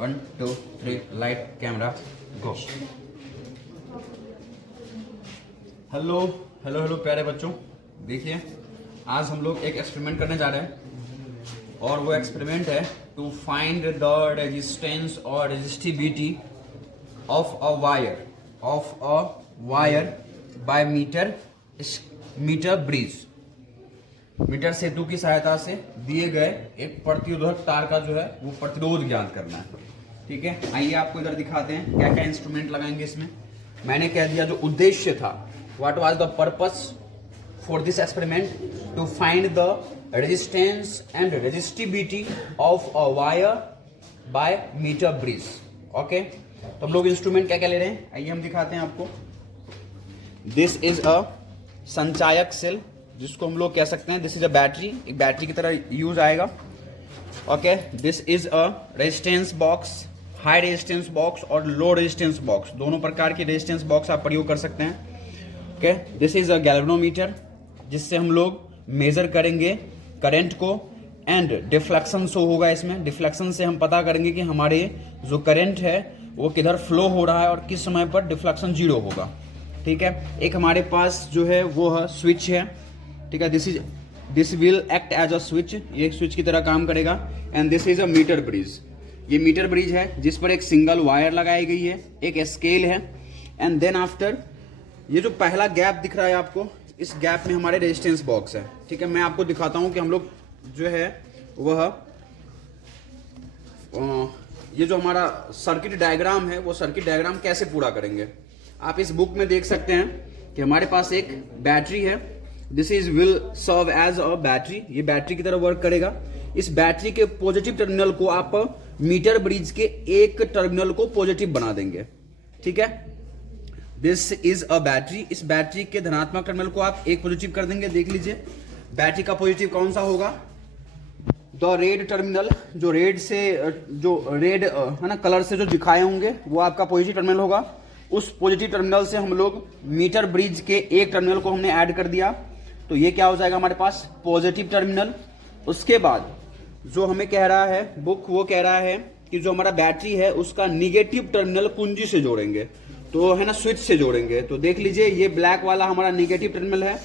1 2 3 light camera गो। Hello hello hello प्यारे बच्चों, देखिए आज हम लोग एक एक्सपेरिमेंट करने जा रहे हैं और वो एक्सपेरिमेंट है टू फाइंड द रेजिस्टेंस और resistivity of a wire by metre bridge. Meter सेतु की सहायता से दिए गए एक प्रतिरोधक तार का जो है वो प्रतिरोध ज्ञात करना है। ठीक है, आइए आपको इधर दिखाते हैं क्या क्या इंस्ट्रूमेंट लगाएंगे इसमें। मैंने कह दिया जो उद्देश्य था, what was the purpose for this experiment, to find the resistance and resistivity of a wire by metre bridge. Okay, तो हम लोग इंस्ट्रूमेंट क्या क्या ले रहे हैं, आइए हम दिखाते हैं आपको। दिस इज अ संचायक सेल, जिसको हम लोग कह सकते हैं दिस इज अ बैटरी, एक बैटरी की तरह यूज आएगा। Okay, this is a resistance box, high resistance box और लो रेजिस्टेंस बॉक्स, दोनों प्रकार की रेजिस्टेंस बॉक्स आप प्रयोग कर सकते हैं। Okay, this is a galvanometer, जिससे हम लोग मेजर करेंगे करंट को, एंड डिफ्लेक्शन शो होगा इसमें। डिफ्लेक्शन से हम पता करेंगे कि हमारे जो करंट है वो किधर फ्लो हो रहा है और किस समय पर डिफ्लेक्शन 0 होगा। ठीक है, एक हमारे पास जो है वो है स्विच है। ठीक है, this will act as a switch, ये एक स्विच की तरह काम करेगा। And this is a metre bridge, ये मीटर ब्रिज है जिस पर एक सिंगल वायर लगाई गई है, एक स्केल है। एंड देन आफ्टर ये जो पहला गैप दिख रहा है आपको, इस गैप में हमारे रेजिस्टेंस बॉक्स है। ठीक है, मैं आपको दिखाता हूं कि हम लोग जो है वह ये जो हमारा सर्किट डायग्राम है वो सर्किट डायग्राम कैसे पूरा करेंगे। आप इस बुक में देख सकते हैं कि हमारे पास एक बैटरी है, this is will serve as a battery, ये बैटरी की तरह वर्क करेगा। इस बैटरी के पॉजिटिव टर्मिनल को आप मीटर ब्रिज के एक टर्मिनल को पॉजिटिव बना देंगे। ठीक है, दिस इज अ बैटरी, इस बैटरी के धनात्मक टर्मिनल को आप एक पॉजिटिव कर देंगे। देख लीजिए बैटरी का पॉजिटिव कौन सा होगा, द रेड टर्मिनल, जो रेड से जो रेड है ना कलर से जो दिखाए होंगे वो आपका पॉजिटिव टर्मिनल होगा। उस पॉजिटिव टर्मिनल से हम लोग मीटर ब्रिज के एक टर्मिनल को हमने ऐड कर दिया, तो ये क्या हो जाएगा हमारे पास पॉजिटिव टर्मिनल। उसके बाद जो हमें कह रहा है बुक, वो कह रहा है कि जो हमारा बैटरी है उसका निगेटिव टर्मिनल कुंजी से जोड़ेंगे, तो है ना स्विच से जोड़ेंगे। तो देख लीजिए ये ब्लैक वाला हमारा निगेटिव टर्मिनल है,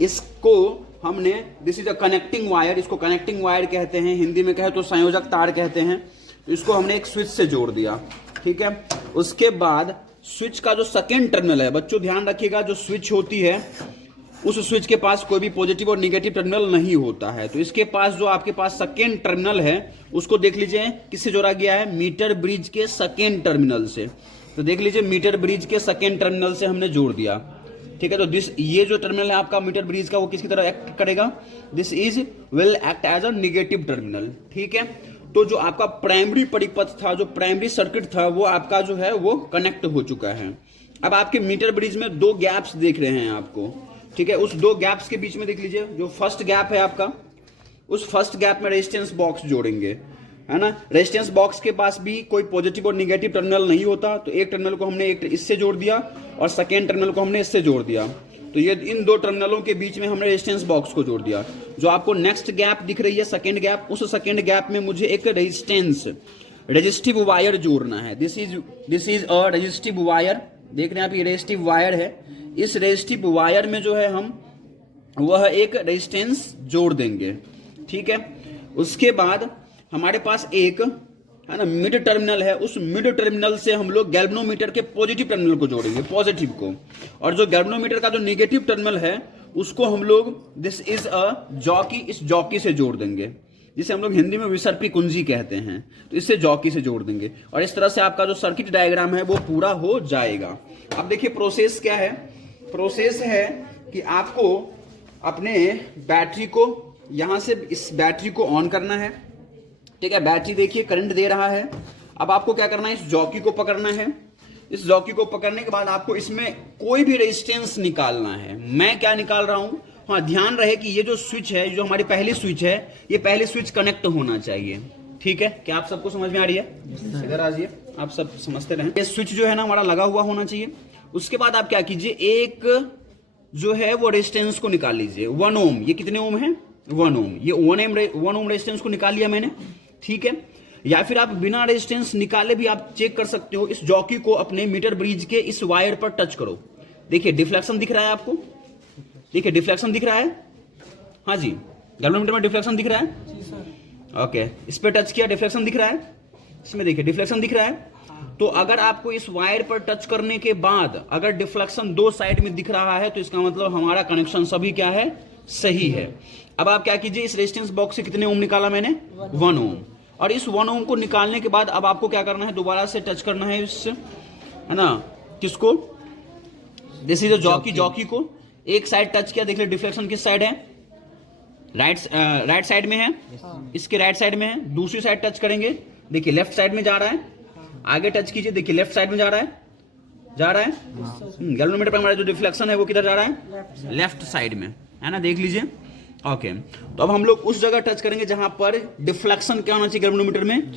इसको हमने this is a connecting wire, इसको कनेक्टिंग वायर कहते हैं, हिंदी में कहे तो संयोजक तार कहते हैं। तो इसको हमने एक स्विच से जोड़ दिया। ठीक है, उसके बाद स्विच का जो सेकेंड टर्मिनल है, बच्चों ध्यान रखिएगा, जो स्विच होती है उस स्विच के पास कोई भी पॉजिटिव और निगेटिव टर्मिनल नहीं होता है। तो इसके पास जो आपके पास सेकेंड टर्मिनल है उसको देख लीजिए किससे जोड़ा गया है, मीटर ब्रिज के सेकेंड टर्मिनल से। तो देख लीजिए मीटर ब्रिज के सेकेंड टर्मिनल से हमने जोड़ दिया। ठीक है, तो दिस ये जो टर्मिनल है आपका मीटर ब्रिज का वो किसकी तरह एक्ट करेगा, this is will act as a negative terminal. ठीक है, तो जो आपका प्राइमरी परिपथ था, जो प्राइमरी सर्किट था, वो आपका जो है वो कनेक्ट हो चुका है। अब आपके मीटर ब्रिज में दो गैप्स देख रहे हैं आपको। ठीक है, उस दो गैप्स के बीच में देख लीजिए जो फर्स्ट गैप है आपका, उस फर्स्ट गैप में रेजिस्टेंस बॉक्स जोड़ेंगे, है ना। रेजिस्टेंस बॉक्स के पास भी कोई पॉजिटिव और निगेटिव टर्मिनल नहीं होता, तो एक टर्मिनल को हमने एक इससे जोड़ दिया और सेकेंड टर्मिनल को हमने इससे जोड़ दिया। तो ये इन दो टर्मिनलों के बीच में हमने रेजिस्टेंस बॉक्स को जोड़ दिया। जो आपको नेक्स्ट गैप दिख रही है सेकेंड गैप, उस सेकेंड गैप में मुझे एक रेजिस्टिव वायर जोड़ना है। This is a resistive wire, देख रहे हैं आप ये रेजिस्टिव वायर है। इस रेजिस्टिव वायर में जो है हम वह एक रेजिस्टेंस जोड़ देंगे। ठीक है, उसके बाद हमारे पास एक है ना मिड टर्मिनल है, उस मिड टर्मिनल से हम लोग गैल्वेनोमीटर के पॉजिटिव टर्मिनल को जोड़ेंगे, पॉजिटिव को। और जो गैल्वेनोमीटर का जो निगेटिव टर्मिनल है उसको हम लोग दिस इज अ जॉकी, इस जॉकी से जोड़ देंगे, जिसे हम लोग हिंदी में विसर्पी कुंजी कहते हैं। तो इससे जॉकी से जोड़ देंगे और इस तरह से आपका जो सर्किट डायग्राम है वो पूरा हो जाएगा। अब देखिए प्रोसेस क्या है, प्रोसेस है कि आपको अपने बैटरी को यहां से इस बैटरी को ऑन करना है। ठीक है, बैटरी देखिए करंट दे रहा है। अब आपको क्या करना है, इस जॉकी को पकड़ना है। इस जॉकी को पकड़ने के बाद आपको इसमें कोई भी रेजिस्टेंस निकालना है। मैं क्या निकाल रहा हूं, हाँ ध्यान रहे कि ये जो स्विच है, जो हमारी पहली स्विच है, ये पहली स्विच कनेक्ट होना चाहिए। ठीक है, क्या आप सबको समझ में आ रही है? इधर आ जाइए, आप सब समझते रहें। ये स्विच जो है ना हमारा लगा हुआ होना चाहिए। उसके बाद आप क्या कीजिए, एक जो है वो रेजिस्टेंस को निकाल लीजिए, 1 ओम। ये कितने ओम है? 1 ओम। ये 1 ओम रेजिस्टेंस को निकाल लिया मैंने। ठीक है, या फिर आप बिना रेजिस्टेंस निकाले भी आप चेक कर सकते हो। इस जॉकी को अपने मीटर ब्रिज के इस वायर पर टच करो, देखिए डिफ्लेक्शन दिख रहा है आपको, देखिए डिफ्लेक्शन दिख रहा है, हाँ जी गैल्वेनोमीटर में डिफ्लेक्शन दिख रहा है। ओके, इस पे टच किया, डिफ्लेक्शन दिख रहा है, इसमें देखिए डिफ्लेक्शन दिख रहा है। तो अगर आपको इस वायर पर टच करने के बाद अगर डिफ्लेक्शन दो साइड में दिख रहा है तो इसका मतलब हमारा कनेक्शन सभी क्या है, सही है। अब आप क्या कीजिए, इस रेजिस्टेंस बॉक्स से कितने ओम निकाला मैंने, 1 ओम, और इस 1 ओम को निकालने के बाद अब आपको क्या करना है, दोबारा से टच करना है इस, है ना, किसको, जैसे जो जॉकी को एक साइड टच किया, देख ले डिफ्लेक्शन किस साइड है, राइट साइड में है, इसके राइट साइड में है। दूसरी साइड टच करेंगे, देखिए लेफ्ट साइड में जा रहा है, आगे टच कीजिए, देखिए लेफ्ट साइड में जा रहा है। गैल्वेनोमीटर पर हमारा जो डिफ्लेक्शन है वो किधर जा रहा है, लेफ्ट साइड में, है ना, देख लीजिए। ओके, तो अब हम लोग उस जगह टच करेंगे जहां पर डिफ्लेक्शन क्या होना चाहिए, गैल्वेनोमीटर में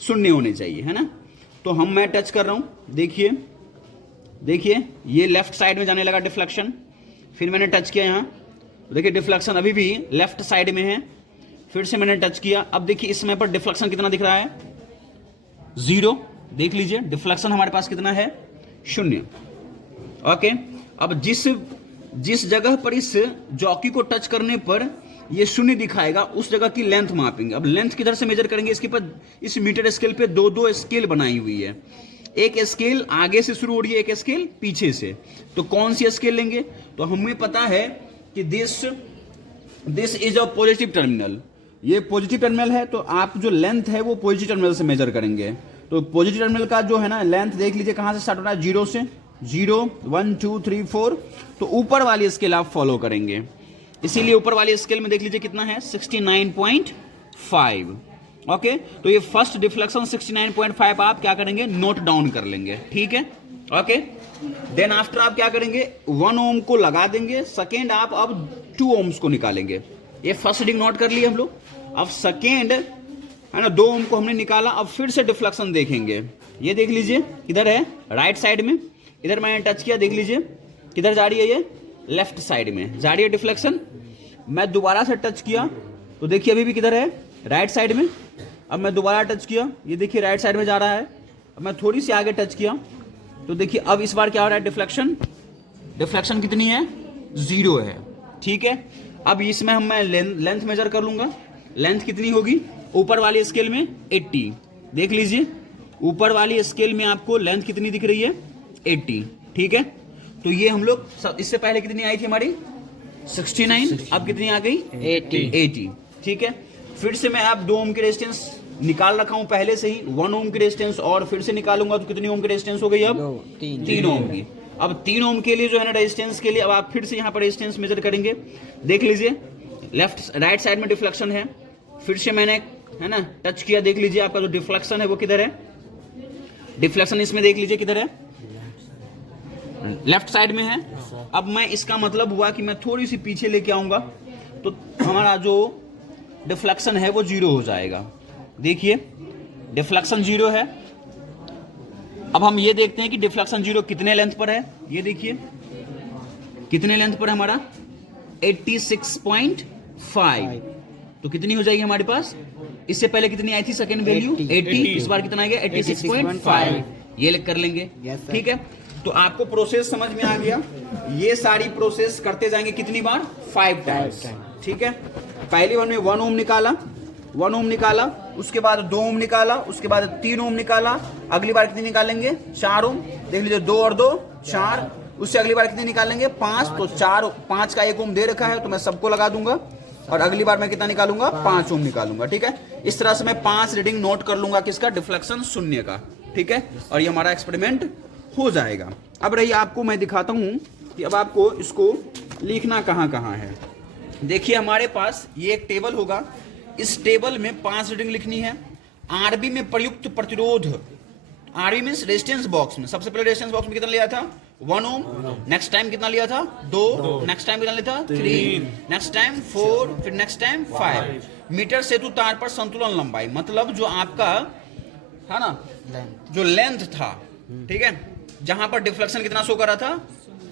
0 होने चाहिए, है ना। तो मैं टच कर रहा हूं, देखिए ये लेफ्ट साइड में जाने लगा डिफ्लेक्शन, फिर मैंने टच किया यहां, देखिए डिफ्लेक्शन अभी भी लेफ्ट साइड में है, फिर से मैंने टच किया, अब देखिए इसमें पर डिफ्लेक्शन कितना दिख रहा है, 0, देख लीजिए डिफ्लेक्शन हमारे पास कितना है, 0। ओके, अब जिस जगह पर इस जॉकी को टच करने पर ये 0 दिखाएगा उस जगह की लेंथ मापेंगे। अब लेंथ किधर से मेजर करेंगे, इसके पर इस मीटर स्केल पे दो स्केल बनाई हुई है, एक स्केल आगे से शुरू हो रही है, एक स्केल पीछे से, तो कौन सी स्केल लेंगे, तो हमें पता है कि this is a positive terminal, ये पॉजिटिव टर्मिनल है, तो आप जो लेंथ है वो पॉजिटिव टर्मिनल से मेजर करेंगे। तो पॉजिटिव टर्मिनल का जो है ना लेंथ देख लीजिए कहां से स्टार्ट हो रहा है, 0 से, 0 1 2 3 4, तो ऊपर वाली स्केल आप फॉलो करेंगे, इसीलिए ऊपर वाली स्केल में देख लीजिए कितना है, 69.5। ओके, तो ये फर्स्ट डिफ्लेक्शन 69.5 आप क्या करेंगे, नोट डाउन कर लेंगे, ठीक है। ओके, देन आफ्टर आप क्या करेंगे, 1 ओम को लगा देंगे, सेकेंड आप अब 2 ओम्स को निकालेंगे, ये फर्स्ट रीडिंग नोट कर लिए हम लोग। अब सेकेंड है ना, 2 ओम को हमने निकाला, अब फिर से डिफ्लेक्शन देखेंगे, ये देख लीजिए किधर है, राइट साइड में, इधर मैंने टच किया, देख लीजिए किधर जा रही है, ये लेफ्ट साइड में जा रही है डिफ्लेक्शन। मैं दोबारा से टच किया तो देखिए अभी भी किधर है, राइट साइड में। अब मैं दोबारा टच किया, ये देखिए राइट साइड में जा रहा है। अब मैं थोड़ी सी आगे टच किया तो देखिए अब इस बार क्या हो रहा है, डिफ्लेक्शन कितनी है, 0 है, ठीक है। अब इसमें मैं लेंथ मेजर कर लूंगा, लेंथ कितनी होगी, ऊपर वाली स्केल में 80, देख लीजिए ऊपर वाली स्केल में आपको लेंथ कितनी दिख रही है, 80, ठीक है। तो ये हम लोग इससे पहले कितनी आई थी हमारी, 69, अब कितनी आ गई, 80, ठीक है। फिर से मैं आप 2 ओम की रेजिस्टेंस निकाल रखा हूं पहले से ही, 1 ओम की रेजिस्टेंस और फिर से निकालूंगा तो कितनी ओम की रेजिस्टेंस हो गई, अब 3 ओम की। अब 3 ओम के लिए जो है ना रेजिस्टेंस के लिए अब आप फिर से यहाँ पर रेजिस्टेंस मेजर करेंगे, देख लीजिए राइट साइड में डिफ्लेक्शन है, फिर से मैंने है ना टच किया, देख लीजिए आपका जो डिफ्लेक्शन है वो किधर है, डिफ्लेक्शन इसमें देख लीजिए किधर है, लेफ्ट साइड में है। अब मैं इसका मतलब हुआ कि मैं थोड़ी सी पीछे लेके आऊंगा तो हमारा जो डिफ्लेक्शन है वो 0 हो जाएगा, देखिए डिफ्लेक्शन 0 है। अब हम ये देखते हैं कि डिफ्लेक्शन 0 कितने लेंथ पर है, ये देखिए कितने लेंथ पर है हमारा, 86.5, तो कितनी हो जाएगी हमारे पास, इससे पहले कितनी आई थी सेकेंड वैल्यू 80, इस बार कितना आ गया 86.5, ये कर लेंगे, ठीक है। तो आपको प्रोसेस समझ में आ गया, ये सारी प्रोसेस करते जाएंगे कितनी बार, 5 टाइम्स, ठीक है। पहली बार में 1 ओम निकाला, उसके बाद 2 ओम निकाला, उसके बाद 3 ओम निकाला, अगली बार कितनी निकालेंगे, 4 ओम, देख लीजिए 2 और 2 4, उससे अगली बार कितनी निकालेंगे, 5, तो 5 का 1 ओम दे रखा है तो मैं सबको लगा दूंगा, और अगली बार मैं कितना निकालूंगा, 5 ओम निकालूंगा, ठीक है। इस तरह से मैं 5 रीडिंग नोट कर लूंगा किसका, डिफ्लेक्शन 0 का, ठीक है, और ये हमारा एक्सपेरिमेंट हो जाएगा। अब रही आपको मैं दिखाता हूं कि अब आपको इसको लिखना कहां है। देखिए हमारे पास ये एक टेबल होगा, इस टेबल में 5 रीडिंग लिखनी है। आरबी में प्रयुक्त प्रतिरोध, आरबी मींस रेजिस्टेंस बॉक्स में, सबसे पहले रेजिस्टेंस बॉक्स में कितना लिया था, 1 ओम, नेक्स्ट टाइम कितना लिया था, 2, नेक्स्ट टाइम कितना लिया था, 3, नेक्स्ट टाइम 4, फिर नेक्स्ट टाइम 5। मीटर सेतु तार पर संतुलन लंबाई, मतलब जो आपका है ना जो लेंथ था, ठीक है, जहां पर डिफ्लेक्शन कितना शो कर रहा था,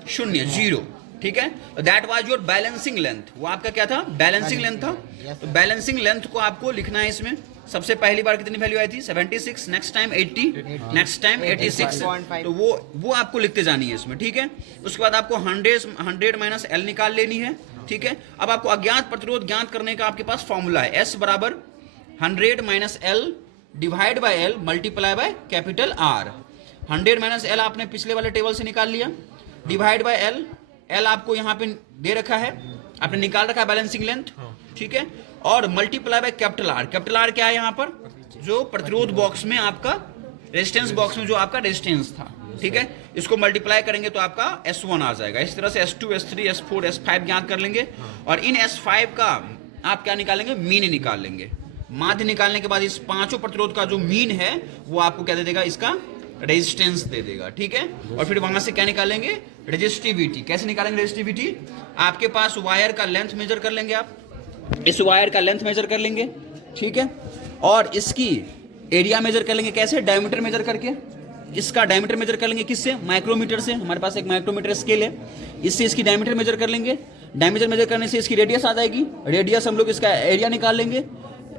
0, ठीक है। तो that was your balancing length, वो आपका क्या था, बैलेंसिंग लेंथ था। तो बैलेंसिंग लेंथ को आपको लिखना है इसमें। सबसे पहली बार कितनी वैल्यू आई थी, 76, नेक्स्ट टाइम 80, नेक्स्ट टाइम 86, तो वो आपको लिखते जानी है इसमें, ठीक है। उसके बाद आपको 100 माइनस एल निकाल लेनी है, ठीक है। अब आपको अज्ञात प्रतिरोध ज्ञात करने का आपके पास फॉर्मूला है, एस बराबर 100 minus L divide by L multiply by capital R. 100 minus L आपने पिछले वाले टेबल से निकाल लिया, डिवाइड बाय एल, एल आपको यहाँ पे दे रखा है, आपने निकाल रखा है बैलेंसिंग लेंथ, ठीक है। और multiply by capital R, capital R क्या है यहाँ पर, जो प्रतिरोध बॉक्स में आपका, रेजिस्टेंस बॉक्स में जो आपका रेजिस्टेंस था, ठीक है। इसको मल्टीप्लाई करेंगे तो आपका S1 आ जाएगा। इस तरह से S2, S3, S4, S5 ज्ञात कर लेंगे और इन S5 का आप क्या निकालेंगे, मीन निकाल लेंगे। माध्य निकालने के बाद इस पांचों प्रतिरोध का जो मीन है वो आपको क्या दे देगा, इसका रेजिस्टेंस दे देगा, ठीक है। और फिर वहां से क्या निकालेंगे, रेजिस्टिविटी। कैसे निकालेंगे रेजिस्टिविटी, आपके पास वायर का लेंथ मेजर कर लेंगे, आप इस वायर का लेंथ मेजर कर लेंगे, ठीक है। और इसकी एरिया मेजर कर लेंगे, कैसे, डायमीटर मेजर करके। इसका डायमीटर मेजर कर लेंगे किससे, माइक्रोमीटर से, हमारे पास एक माइक्रोमीटर स्केल है, इससे इसकी डायमीटर मेजर कर लेंगे। डायमीटर मेजर करने से इसकी रेडियस आ जाएगी, रेडियस हम लोग इसका एरिया निकाल लेंगे,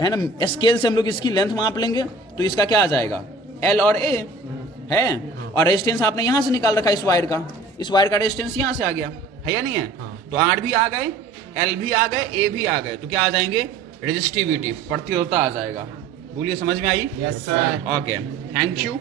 है ना। स्केल से हम लोग इसकी लेंथ माप लेंगे, तो इसका क्या आ जाएगा, एल और ए है। और रेजिस्टेंस आपने यहां से निकाल रखा है, इस वायर का, इस वायर का रेजिस्टेंस यहां से आ गया है या नहीं है। तो आर भी आ गए, एल भी आ गए, ए भी आ गए, तो क्या आ जाएंगे, रेजिस्टिविटी, प्रतिरोधता आ जाएगा। बोलिए, समझ में आई? Yes sir. Okay, thank you.